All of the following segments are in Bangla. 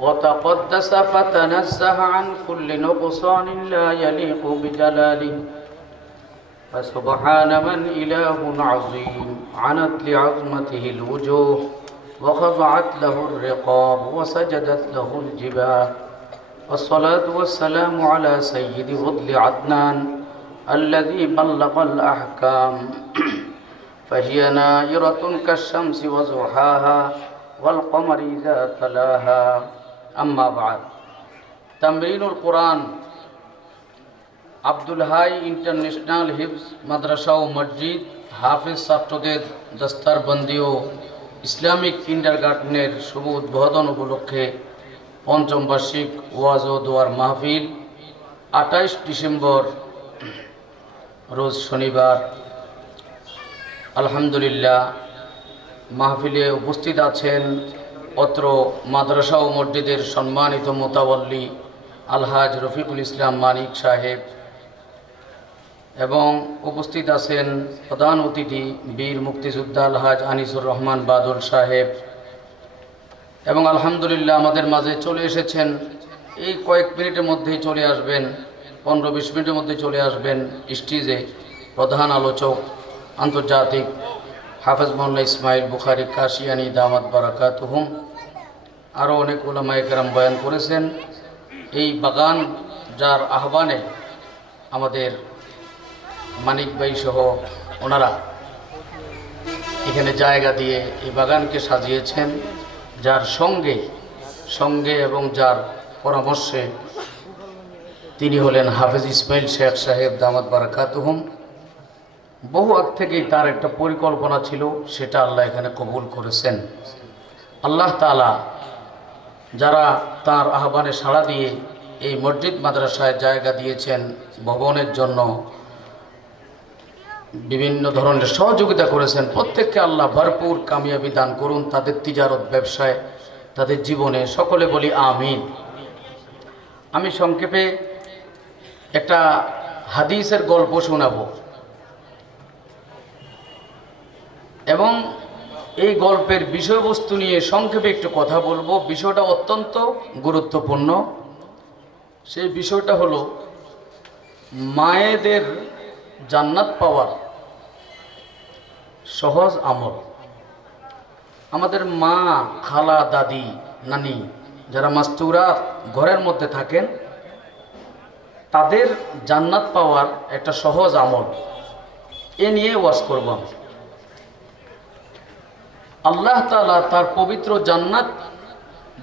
وتقدس فتنزه عن كل نقصان لا يليق بجلاله. فسبحان من إله عظيم عنت لعظمته الوجوه وخضعت له الرقاب وسجدت له الجباه. والصلاة والسلام على سيد فضل عدنان الذي بلغ الأحكام. فهي نائرة كالشمس وزحاها والقمر إذا تلاها আম্মা বাদ। তামরিনুল কোরআন, আব্দুল হাই ইন্টারন্যাশনাল হিফজ মাদ্রাসা ও মসজিদ, হাফিজ ছাত্রদের দস্তারবন্দি ও ইসলামিক কিন্ডার গার্ডেনের শুভ উদ্বোধন উপলক্ষে পঞ্চম বার্ষিক ওয়াজ ও দোয়ার মাহফিল, আঠাইশ ডিসেম্বর রোজ শনিবার। আলহামদুলিল্লাহ, মাহফিলে উপস্থিত আছেন অত্র মাদ্রাসা ও মসজিদের সম্মানিত মোতাবল্লী আলহাজ রফিকুল ইসলাম মানিক সাহেব এবং উপস্থিত আছেন প্রধান অতিথি বীর মুক্তিযোদ্ধা আলহাজ আনিসুর রহমান বাদল সাহেব। এবং আলহামদুলিল্লাহ আমাদের মাঝে চলে এসেছেন। এই কয়েক মিনিটের মধ্যেই চলে আসবেন, পনেরো বিশ মিনিটের মধ্যে চলে আসবেন স্টেজে প্রধান আলোচক আন্তর্জাতিক হাফেজ মোল্লা ইসমাইল বুখারি কাশিয়ানি দামাত বারাকাত হুম আরও অনেক ওলামাইকেরাম বয়ান করেছেন। এই বাগান যার আহ্বানে আমাদের মানিক ভাই সহ ওনারা এখানে জায়গা দিয়ে এই বাগানকে সাজিয়েছেন, যার সঙ্গে সঙ্গে এবং যার পরামর্শে তিনি হলেন হাফেজ ইসমাইল শেখ সাহেব দামাত বারাকাতুহুম। বহু আগ থেকেই তার একটা পরিকল্পনা ছিল, সেটা আল্লাহ এখানে কবুল করেছেন। আল্লাহ তালা যারা তার আহ্বানে সাড়া দিয়ে এই মসজিদ মাদ্রাসায় জায়গা দিয়েছেন ভবনের জন্য বিভিন্ন ধরনের সহযোগিতা করেছেন, প্রত্যেককে আল্লাহ ভরপুর কামিয়াবি দান করুন, তাদের তিজারত ব্যবসায়, তাদের জীবনে। সকলে বলি আমিন। আমি সংক্ষেপে একটা হাদিসের গল্প শোনাবো। এবং এই গল্পের বিষয়বস্তু নিয়ে সংক্ষেপে একটু কথা বলব। বিষয়টা অত্যন্ত গুরুত্বপূর্ণ। সেই বিষয়টা হলো, মায়েদের জান্নাত পাওয়ার সহজ আমল। আমাদের মা, খালা, দাদি, নানি যারা মাস্তুরা ঘরের মধ্যে থাকেন, তাদের জান্নাত পাওয়ার একটা সহজ আমল। এ নিয়ে ওয়াজ করব আমি। আল্লাহ তালা তার পবিত্র জান্নাত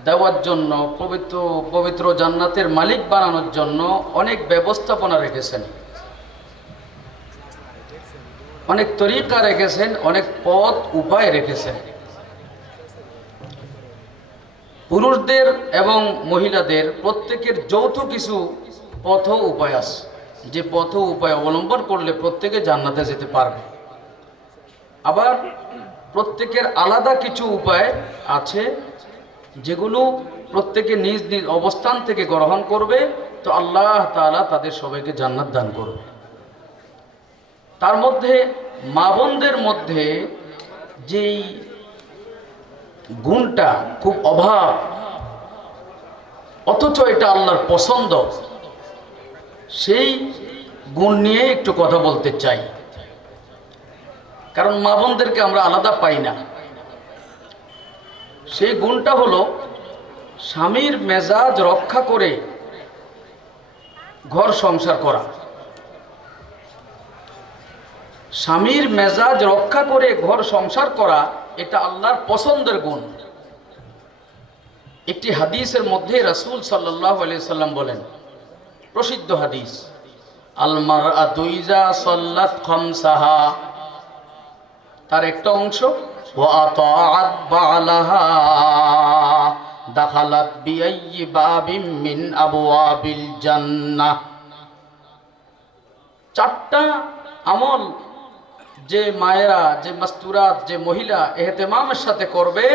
দেওয়ার জন্য, পবিত্র পবিত্র জান্নাতের মালিক বানানোর জন্য অনেক ব্যবস্থাপনা রেখেছেন। অনেক তরিকা রেখেছেন, অনেক পথ, উপায় রেখেছেন। পুরুষদের এবং মহিলাদের প্রত্যেকের যৌথ কিছু পথ উপায় আছে। যে পথ উপায় অবলম্বন করলে প্রত্যেকে জান্নাতে যেতে পারবে। আবার প্রত্যেকের আলাদা কিছু উপায় আছে যেগুলো প্রত্যেকে নিজ নিজ অবস্থান থেকে গ্রহণ করবে, তো আল্লাহ তাআলা তাদের সবাইকে জান্নাত দান করবে। তার মধ্যে মা বোনদের মধ্যে যেই গুণটা খুব অভাব, অথচ এটা আল্লাহর পছন্দ, সেই গুণ নিয়ে একটু কথা বলতে চাই। কারণ মা বোনদেরকে আমরা আলাদা পাই না। সেই গুণটা হলো, স্বামীর মেজাজ রক্ষা করে ঘর সংসার করা। স্বামীর মেজাজ রক্ষা করে ঘর সংসার করা, এটা আল্লাহর পছন্দের গুণ। একটি হাদিসের মধ্যে রাসূল সাল্লাহ সাল্লাম বলেন, প্রসিদ্ধ হাদিস আলমার আতুইজা সল্লাত খমসাহা। তার একটা অংশ দাখালাত বিআইয়ি বাবিম মিন আবওয়াবিল জান্নাহ। চারটা আমল যে মায়েরা, যে মাস্তুরাত, যে মহিলা এহতেমামের সাথে করবে,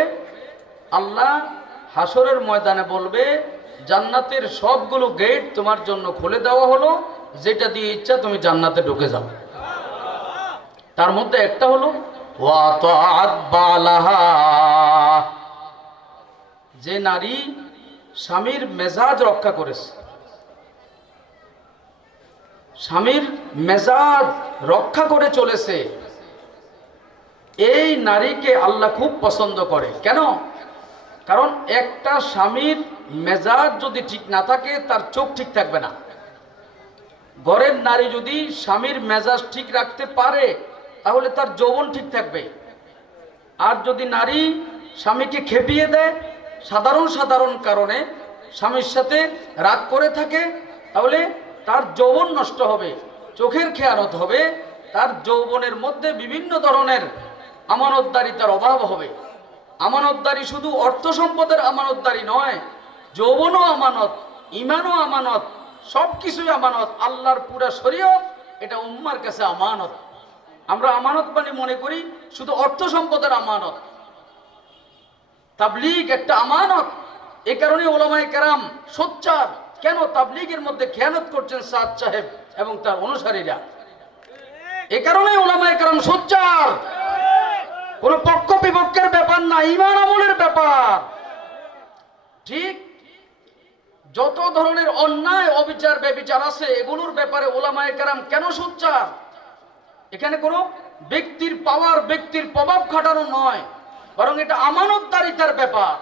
আল্লাহ হাসরের ময়দানে বলবে, জান্নাতের সবগুলো গেট তোমার জন্য খুলে দেওয়া হলো, যেটা দিয়ে ইচ্ছা তুমি জান্নাতে ঢুকে যাও। তার মধ্যে একটা হলো যে নারী স্বামীর মেজাজ রক্ষা করেছে, স্বামীর মেজাজ রক্ষা করে চলেছে, এই নারীকে আল্লাহ খুব পছন্দ করে। কেন? কারণ একটা স্বামীর মেজাজ যদি ঠিক না থাকে, তার চোখ ঠিক থাকবে না। ঘরের নারী যদি স্বামীর মেজাজ ঠিক রাখতে পারে তাহলে তার যৌবন ঠিক থাকবে। আর যদি নারী স্বামীকে খেপিয়ে দেয়, সাধারণ সাধারণ কারণে স্বামীর সাথে রাগ করে থাকে, তাহলে তার যৌবন নষ্ট হবে, চোখের খেয়ালত হবে, তার যৌবনের মধ্যে বিভিন্ন ধরনের আমানতদারিতার অভাব হবে। আমানতদারি শুধু অর্থ সম্পদের আমানতদারি নয়, যৌবনও আমানত ইমানও আমানত সব কিছুই আমানত, আল্লাহর পুরা শরীয়ত এটা উম্মার কাছে আমানত। আমরা আমানত মানে মনে করি, শুধু অর্থ সম্পদের আমানত। তাবলিগ একটা আমানত। এ কারণে ওলামায় কেরাম সোচ্চার। কেন তাবলিগের মধ্যে খেয়ানত করছেন সাদ সাহেব এবং তার অনুসারীরা? এ কারণে ওলামায় কেরাম সোচ্চার। কোন পক্ষ বিপক্ষের ব্যাপার না, ইমান আমলের ব্যাপার। ঠিক যত ধরনের অন্যায়, অবিচার, ব্যবিচার আছে, এগুলোর ব্যাপারে ওলামায় কেরাম কেন সোচ্চার? এখানে কোনো ব্যক্তির পাওয়ার, ব্যক্তির প্রভাব খাটানো নয়। বরং এটা আমানতদারিতার ব্যাপার।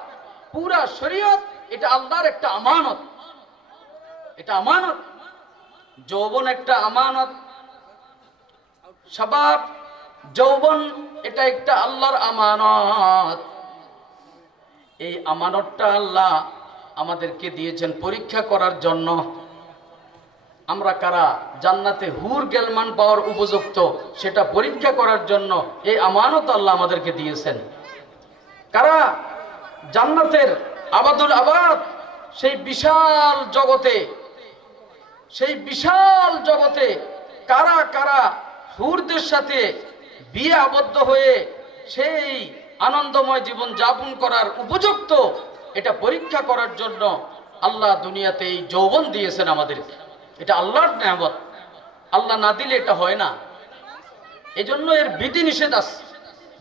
পুরা শরীয়ত এটা আল্লাহর একটা আমানত। এটা আমানত। যৌবন একটা আমানত। সবাব যৌবন এটা একটা আল্লাহর আমানত। এই আমানতটা আল্লাহ আমাদেরকে দিয়েছেন পরীক্ষা করার জন্য। আমরা কারা? জান্নাতে হুর গেলমান পাওয়ার উপযুক্ত, সেটা পরীক্ষা করার জন্য এই আমানত আল্লাহ আমাদেরকে দিয়েছেন। কারা? জান্নাতের আবাদুল আবাদ, সেই বিশাল জগতে, সেই বিশাল জগতে কারা কারা হুরদের সাথে বিয়ে আবদ্ধ হয়ে সেই আনন্দময় জীবন যাপন করার উপযুক্ত, এটা পরীক্ষা করার জন্য আল্লাহ দুনিয়াতে এই যৌবন দিয়েছেন আমাদেরকে। এটা আল্লাহর নেয়ামত। আল্লাহ না দিলে এটা হয় না। এজন্য এর বিধি নিষেধ আছে।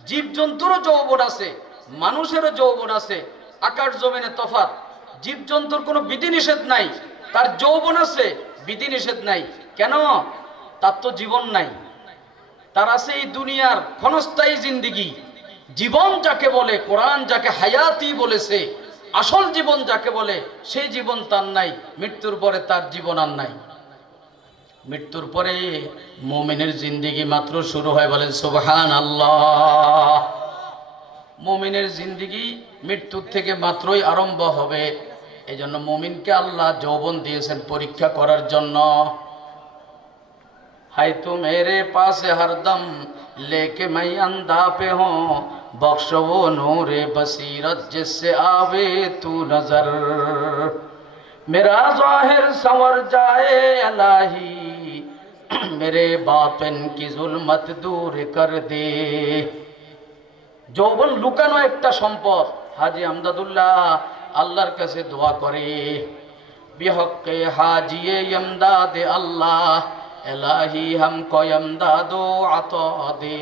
জীবজন্তুরও যৌবন আছে, মানুষেরও যৌবন আছে, আকাশ জমিনে তফাত জীবজন্তুর কোনো বিধি নিষেধ নাই, তার যৌবন আছে বিধি নিষেধ নাই। কেন? তার তো জীবন নাই। তার আছে এই দুনিয়ার ক্ষণস্থায়ী জিন্দিগি। জীবন যাকে বলে, কোরআন যাকে হায়াতি বলেছে আসল জীবন যাকে বলে, সেই জীবন তার নাই, মৃত্যুর পরে তার জীবন আর নাই। মৃত্যুর পরে মোমিনের জিন্দিগি মাত্র শুরু হয় বলেন সুবহান আল্লাহ মোমিনের জিন্দিগি মৃত্যুর থেকে মাত্রই আরম্ভ হবে। এই জন্য মোমিনকে আল্লাহ যৌবন দিয়েছেন পরীক্ষা করার জন্য। হাই তুমেরে পাশে হরদম, লেকে মাই আন্দা পে হো बख्श वो नूरे बसीरत जिससे आवे तू नजर मेरा जाहिर संवर जाए अलाही मेरे बातिन की जुल्मत दूर कर दे যৌবন লুকানো একটা সম্পদ হাজি আমদাদুল্লাহ আল্লাহর কাছে দোয়া করে বিহকে হাজিয়ে ইমদাদে আল্লাহ এলাহি হাম কয়মদাদো আত দে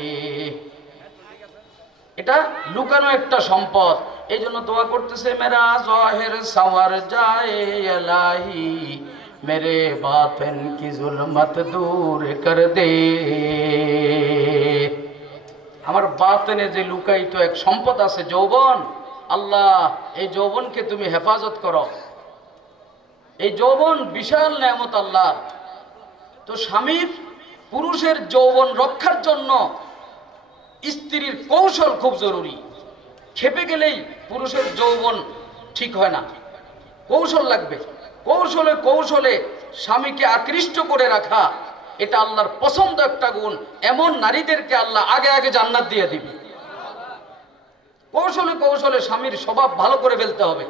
এটা লুকানো একটা সম্পদ। এই জন্য দোয়া করতেছে, মেরা জহের সাওয়ার যায় মেরে বাতেন কি জুলমত দূর কর দে। আমার বাতেনে যে লুকায়িত এক সম্পদ আছে, যৌবন, আল্লাহ, এই যৌবনকে তুমি হেফাজত করো। এই যৌবন বিশাল নেয়ামত আল্লাহ তো স্বামীর পুরুষের যৌবন রক্ষার জন্য স্ত্রীর কৌশল খুব জরুরি। খেপে গেলেই পুরুষের যৌবন ঠিক হয় না। কৌশল লাগবে। কৌশলে কৌশলে স্বামীকে আকৃষ্ট করে রাখা, এটা আল্লাহর পছন্দ একটা গুণ। এমন নারীদেরকে আল্লাহ আগে আগে জান্নাত দিয়ে দিবে। কৌশলে কৌশলে স্বামীর স্বভাব ভালো করে ফেলতে হবে।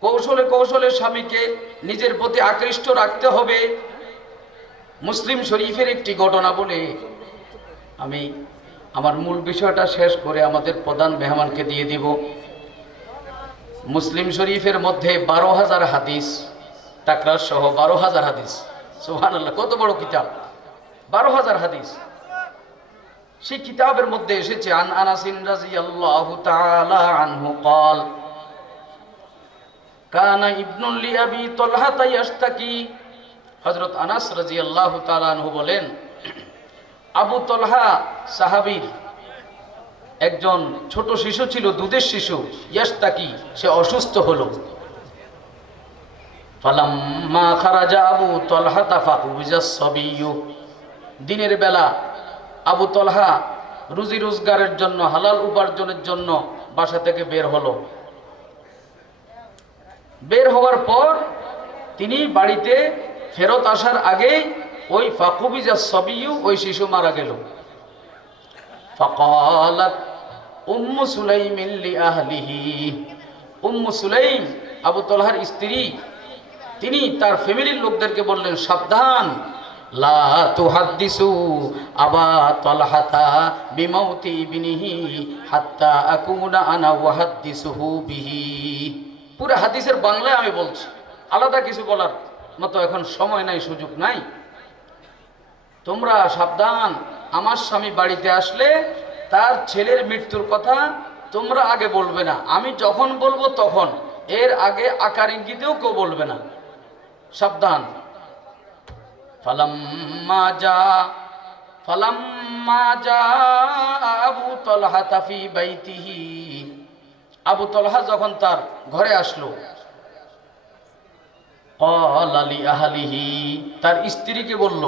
কৌশলে কৌশলে স্বামীকে নিজের প্রতি আকৃষ্ট রাখতে হবে। মুসলিম শরীফের একটি ঘটনা বলে আমি আমার মূল বিষয়টা শেষ করে আমাদের প্রধান মেহমানকে দিয়ে দিব। মুসলিম শরীফের মধ্যে বারো হাজার হাদিস টাকরার সহ বারো হাজার হাদিস। সোহান আল্লাহ কত বড় কিতাব? বারো হাজার হাদিস। সেই কিতাবের মধ্যে এসেছে, আন আনাসিন রাজি আল্লাহ আনহু কল কানা ইবনুল তলহাতাই আস্তাকি হজরত আনাস রাজি আল্লাহ বলেন আবু তলহা সাহাবীর একজন ছোট শিশু ছিল, দুধের শিশু। ইয়াস্তাকি সে অসুস্থ হলো। খারাজা আবু দিনের বেলা আবু তলহা রুজি রোজগারের জন্য, হালাল উপার্জনের জন্য বাসা থেকে বের হলো। বের হওয়ার পর তিনি বাড়িতে ফেরত আসার আগেই ওই ফাকুবি যা সবিউ ওই শিশু মারা গেল। ফকালাত উম্মু সুলাইম আহলিহি। উম্মু সুলাইম, আবু তলহার স্ত্রী, তিনি তার ফ্যামিলির লোকদেরকে বললেন, সাবধান। লা তুহাদ্দিসু আবা তলহাতা বিমাউতি বিনিহি হাত্তা আকুনা আনা ওয়াহাদ্দিসুহু বিহি। পুরো হাদিসের বাংলায় আমি বলছি, আলাদা কিছু বলার মতো এখন সময় নাই, সুযোগ নাই। তোমরা সাবধান, আমার স্বামী বাড়িতে আসলে তার ছেলের মৃত্যুর কথা তোমরা আগে বলবে না। আমি যখন বলব তখন। এর আগে আকার ইঙ্গিতেও কেউ বলবে না। সাবধান। আবু তলহা তাফি বাইতিহি। আবু তলহা যখন তার ঘরে আসলো তার স্ত্রীকে বলল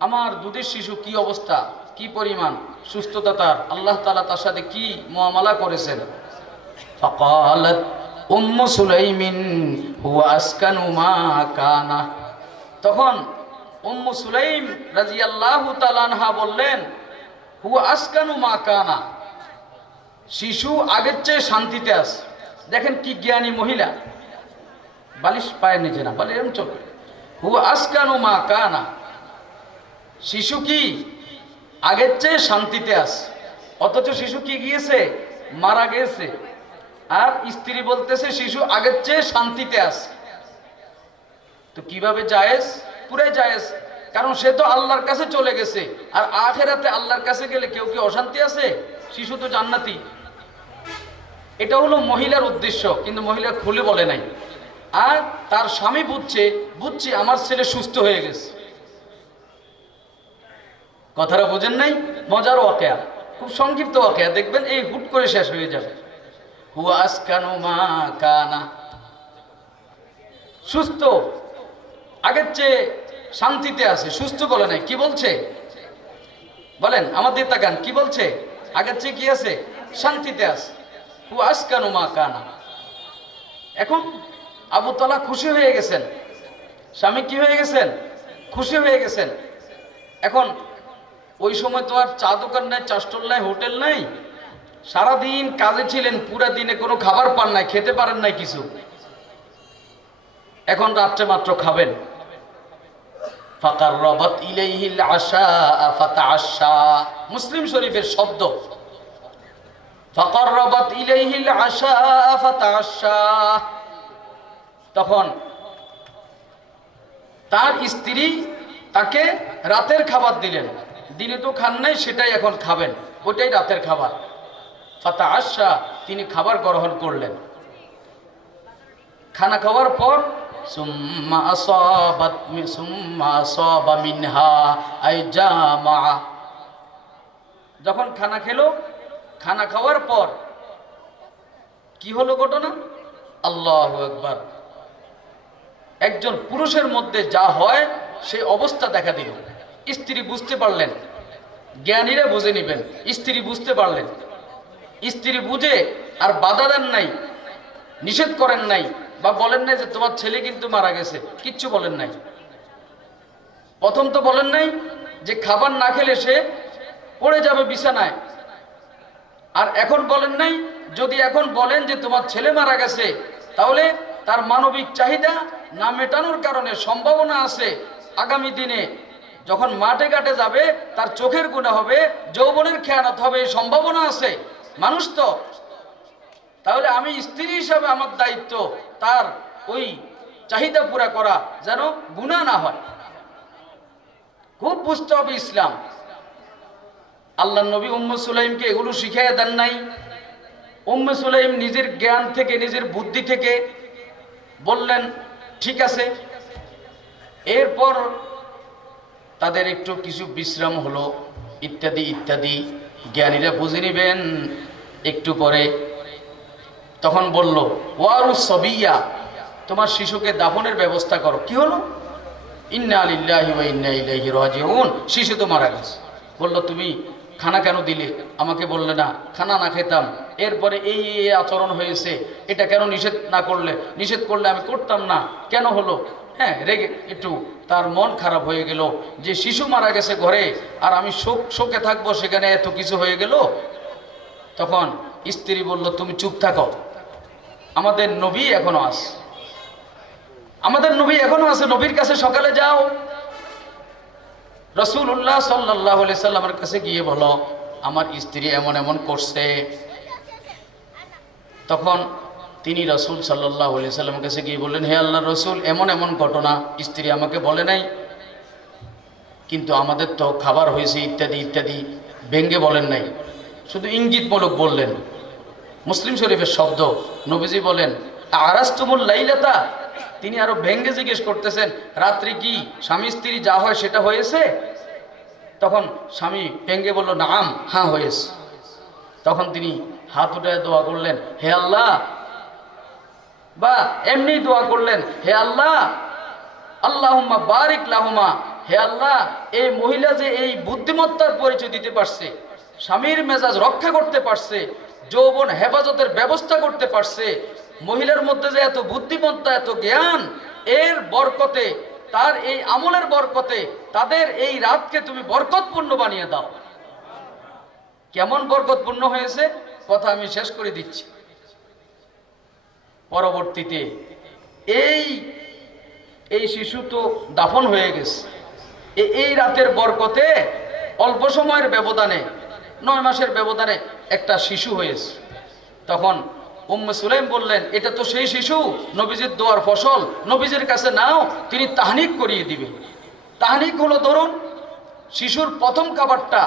আমার দুধের শিশু কি অবস্থা? কি পরিমাণ? সুস্থতা তার? আল্লাহ তালা তার সাথে কি মোয়ামালা করেছেন? সুলাইমিন কানা। তখন সুলাইম বললেন, হুয়া মা কানা। শিশু আগের চেয়ে শান্তিতে আস দেখেন কি জ্ঞানী মহিলা। বালিশ পায়ের নিচে না, বলে, এরম চলবে হু আসকানু মা কানা। শিশু কি? আগের চেয়ে শান্তিতে আস। অথচ শিশু কি গিয়েছে? মারা গেছে। আর স্ত্রী বলতেছে, শিশু আগের চেয়ে শান্তিতে আস। তো কীভাবে জায়েজ? পুরাই জায়েজ। কারণ সে তো আল্লাহর কাছে চলে গেছে। আর আখেরাতে আল্লাহর কাছে গেলে কেউ কি অশান্তি আছে? শিশু তো জান্নাতি। এটা হলো মহিলার উদ্দেশ্য, কিন্তু মহিলা খুলে বলে নাই। আর তার স্বামী বুঝছে বুঝছে আমার ছেলে সুস্থ হয়ে গেছে। কথাটা বোঝেন নাই? মজার ওয়াকেয়া। খুব সংক্ষিপ্ত ওয়াকেয়া। দেখবেন এই হুট করে শেষ হয়ে যাবে। মা কানা। সুস্থ। আগের চেয়ে শান্তিতে আছে। সুস্থ বলে নাই। কি বলছে? বলেন আমাদের তাকান কি বলছে? আগের চেয়ে কি আছে? শান্তিতে আছে। হু আসকানু মা কানা। এখন আবু তলা খুশি হয়ে গেছেন। স্বামী কি হয়ে গেছেন? খুশি হয়ে গেছেন। এখন ওই সময় তো আর চা দোকান নাই, চাস্টল নাই, হোটেল নাই। সারাদিন কাজে ছিলেন, পুরা দিনে কোনো খাবার পান নাই, খেতে পারেন নাই কিছু। এখন রাত্রে মাত্র খাবেন। ফাকার রবত আশা ফাতা আশা মুসলিম শরীফের শব্দ। ফাকাররাবাত ইলাইহিল আশা, ফাতাআশা। তখন তার স্ত্রী তাকে রাতের খাবার দিলেন। দিনে তো খান নাই, সেটাই এখন খাবেন। ওটাই রাতের খাবার। ফাতা আশা তিনি খাবার গ্রহণ করলেন। খানা খাওয়ার পর যখন খানা খেলো, খানা খাওয়ার পর কি হলো ঘটনা? আল্লাহ একবার একজন পুরুষের মধ্যে যা হয়, সেই অবস্থা দেখা দিল। স্ত্রী বুঝতে পারলেন। জ্ঞানীরা বুঝে নেবেন, স্ত্রী বুঝতে পারলেন। স্ত্রী বুঝে আর বাধা দেন নাই, নিষেধ করেন নাই, বা বলেন নাই যে তোমার ছেলে কিন্তু মারা গেছে, কিচ্ছু বলেন নাই। প্রথম তো বলেন নাই যে খাবার না খেলে সে পড়ে যাবে বিছানায়। আর এখন বলেন নাই, যদি এখন বলেন যে তোমার ছেলে মারা গেছে, তাহলে তার মানবিক চাহিদা না মেটানোর কারণে সম্ভাবনা আছে আগামী দিনে। যখন মাঠে ঘাটে যাবে, তার চোখের গুণা হবে, যৌবনের খেয়ানত হবে, এই সম্ভাবনা আছে। মানুষ তো, তাহলে আমি স্ত্রী হিসাবে আমার দায়িত্ব তার ওই চাহিদা পুরা করা, যেন গুণা না হয়। খুব বুঝতে হবে ইসলাম। আল্লাহ নবী উম্ম সুলাইমকে এগুলো শিখাইয়া দেন নাই। উম্ম সুলাইম নিজের জ্ঞান থেকে, নিজের বুদ্ধি থেকে বললেন, ঠিক আছে। এরপর তাদের একটু কিছু বিশ্রাম হলো, ইত্যাদি ইত্যাদি। জ্ঞানীরা বুঝে নেবেন, একটু পরে। তখন বলল, ওয়ারু সবিয়া, তোমার শিশুকে দাফনের ব্যবস্থা করো। কি হলো? ইন্না আলিল্লাহি ওয়া ইন্না ইলাইহি রাজিউন। শিশু তো মারা গেছে। বলল, তুমি খানা কেন দিলে? আমাকে বললে না, খানা না খেতাম। এরপরে এই আচরণ হয়েছে। এটা কেন নিষেধ না করলে? নিষেধ করলে আমি করতাম না। কেন হলো? হ্যাঁ রেগে একটু। তার মন খারাপ হয়ে গেল যে শিশু মারা গেছে ঘরে, আর আমি শোক, শোকে থাকব সেখানে এত কিছু হয়ে গেল? তখন স্ত্রী বলল, তুমি চুপ থাকো। আমাদের নবী এখনও আস আমাদের নবী এখনও আছে। নবীর কাছে সকালে যাও। রসুল্লাহ সাল্লাহ সাল্লামের কাছে গিয়ে বলো, আমার স্ত্রী এমন এমন করছে। তখন তিনি রসুল সাল্লাহ সাল্লামের কাছে গিয়ে বললেন, হে আল্লাহ রসুল, এমন এমন ঘটনা স্ত্রী আমাকে বলে নাই। কিন্তু আমাদের তো খাবার হয়েছে ইত্যাদি ইত্যাদি, ব্যঙ্গে বলেন নাই। শুধু ইঙ্গিতমূলক বললেন। মুসলিম শরীফের শব্দ, নবীজি বলেন, আরাস্তুমুল লাইলাতা? তিনি আরও ভেঙ্গে জিজ্ঞেস করতেছেন, রাত্রি কি স্বামী স্ত্রী যা হয় সেটা হয়েছে? তখন স্বামী ভেঙ্গে বলল, নাম হ্যাঁ হয়েছে। তখন তিনি হাত উঠে দোয়া করলেন, হে আল্লাহ। বা এমনি দোয়া করলেন, হে আল্লাহ। আল্লাহুম্মা বারিক লাহুমা। হে আল্লাহ, এই মহিলা যে এই বুদ্ধিমত্তার পরিচয় দিতে পারছে, স্বামীর মেজাজ রক্ষা করতে পারছে, যৌবন হেফাজতের ব্যবস্থা করতে পারছে মহিলার মধ্যে যে এত বুদ্ধিমত্তা, এত জ্ঞান, এর বরকতে, তার এই আমলের বরকতে, তাদের এই রাতকে তুমি বরকতপূর্ণ বানিয়ে দাও। কেমন বরকতপূর্ণ হয়েছে? কথা আমি শেষ করে দিচ্ছি। পরবর্তীতে, এই এই শিশু তো দাফন হয়ে গেছে। এই রাতের বরকতে, অল্প সময়ের ব্যবধানে, নয় মাসের ব্যবধানে একটা শিশু হয়েছে। তখন উম্মে সুলাইম বললেন, এটা তো সেই শিশু, নবীজির দোয়ার ফসল, নবীজির কাছে নাও, তিনি তাহানিক করিয়ে দিবে। তাহানিক হলো ধরুন, শিশুর প্রথম খাবারটা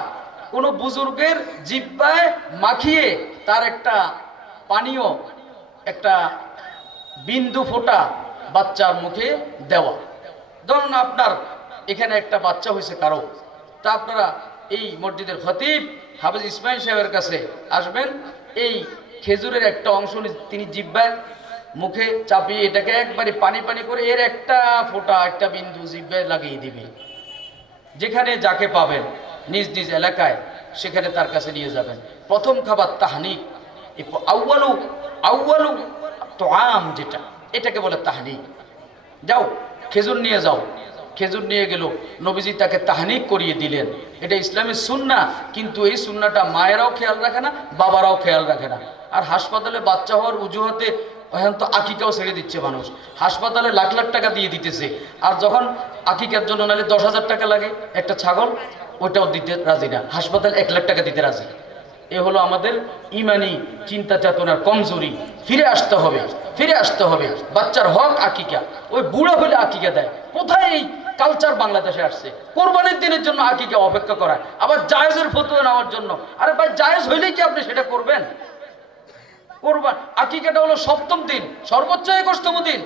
কোনো বুজুর্গের জিব্বায় মাখিয়ে তার একটা পানীয়, একটা বিন্দু ফোঁটা বাচ্চার মুখে দেওয়া। ধরুন আপনার এখানে একটা বাচ্চা হয়েছে কারও, তা আপনারা এই মসজিদের খতিব হাফিজ ইসমাইল সাহেবের কাছে আসবেন, এই খেজুরের একটা অংশ তিনি জিব্বায় মুখে চাপিয়ে এটাকে একবারে পানি পানি করে এর একটা ফোঁটা, একটা বিন্দু জিব্বায় লাগিয়ে দিবে। যেখানে যাকে পাবেন, নিজ নিজ এলাকায় সেখানে তার কাছে নিয়ে যাবেন। প্রথম খাবার তাহানিক। আউয়ালু আউয়ালু তো আম যেটা, এটাকে বলে তাহানিক। যাও, খেজুর নিয়ে যাও। খেজুর নিয়ে গেল। নবীজি তাকে তাহানিক করিয়ে দিলেন। এটা ইসলামের সুন্না, কিন্তু এই সুন্নাটা মায়েরাও খেয়াল রাখে না, বাবারাও খেয়াল রাখে না। আর হাসপাতালে বাচ্চা হওয়ার অজুহাতে এখন তো আকিকাও ছেড়ে দিচ্ছে মানুষ। হাসপাতালে লাখ লাখ টাকা দিয়ে দিতেছে। আর যখন আকিকার জন্য নাহলে দশ হাজার টাকা লাগে একটা ছাগল ওটাও দিতে রাজি না। হাসপাতাল এক লাখ টাকা দিতে রাজি। এ হলো আমাদের ইমানি চিন্তা চেতনার কমজোরি। ফিরে আসতে হবে, ফিরে আসতে হবে। বাচ্চার হক আকিকা। ওই বুড়ো হলে আকিকা দেয়। কোথায় এই কালচার বাংলাদেশে আসছে। কোরবানির দিনের জন্য আকিকা অপেক্ষা করা আবার জায়েজের ফতুয়া নেওয়ার জন্য। আরে ভাই, জায়েজ হইলেই কি আপনি সেটা করবেন? কোরবান আকিকাটা হলো সপ্তম দিন, সর্বোচ্চ একুশতম দিন।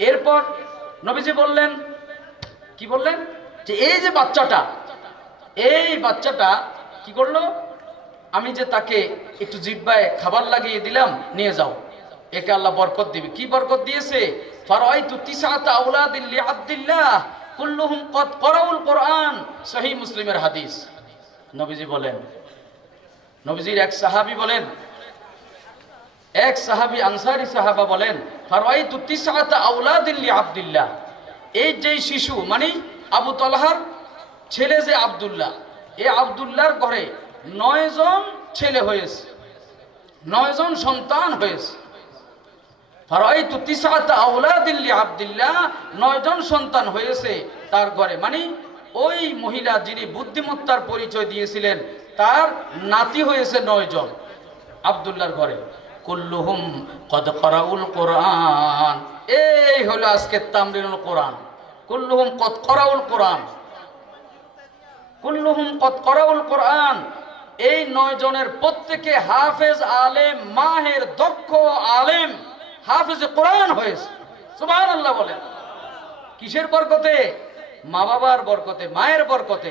এরপর নবীজি বললেন, কি বললেন? যে এই যে বাচ্চাটা, এই বাচ্চাটা কি করল? আমি যে তাকে একটু জিব্বায় খাবার লাগিয়ে দিলাম, নিয়ে যাও। একে আল্লাহ বরকত দিবে। কি বরকত দিয়েছে? ফারাইতু তিসআতা আওলাদিন লিআবদিল্লাহ, কুল্লুহুম কদ করাউল কোরআন, সহিহ মুসলিমের হাদিস। নবীজি বলেন, নবীজির এক সাহাবী বলেন, এক সাহাবী আনসারি সাহাবা বলেন, ফারাইতু তিসআতা আওলাদিন লিআবদিল্লাহ। এই যে শিশু মানে আবু তলহার ছেলে যে আব্দুল্লাহ এই আব্দুল্লাহর ঘরে নয় জন ছেলে হয়েছে নয় জন সন্তান হয়েছে। ফারাইতু তিসআতা আওলাদিন লিআবদিল্লাহ নয় জন সন্তান হয়েছে তার ঘরে। মানে ওই মহিলা যিনি বুদ্ধিমত্তার পরিচয় দিয়েছিলেন, তার নাতি হয়েছে নয় জন ঘরে। কুল্লুহুম কদ করাউল কোরআন। এই হলো আজকে তামরিনুল কোরআন। কুল্লুহুম কদ করাউল কোরআন। কুল্লুহুম কদ করাউল কোরআন। এই নয় জনের প্রত্যেকে হাফেজ আলেম, মাহের দক্ষ আলেম। হাফেজ কোরআন হয়েছে। সুবহান আল্লাহ বলেন। কিসের বরকতে? মা বাবার বরকতে, মায়ের বরকতে।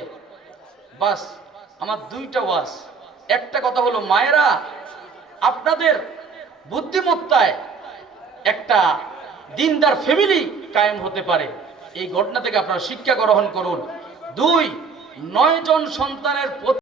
বাস, আমার দুইটা ওয়াজ। একটা কথা হলো, মায়েরা আপনাদের বুদ্ধিমত্তায় একটা দিনদার ফ্যামিলি কায়েম হতে পারে। এই ঘটনা থেকে আপনারা শিক্ষা গ্রহণ করুন। দুই নয় জন সন্তানের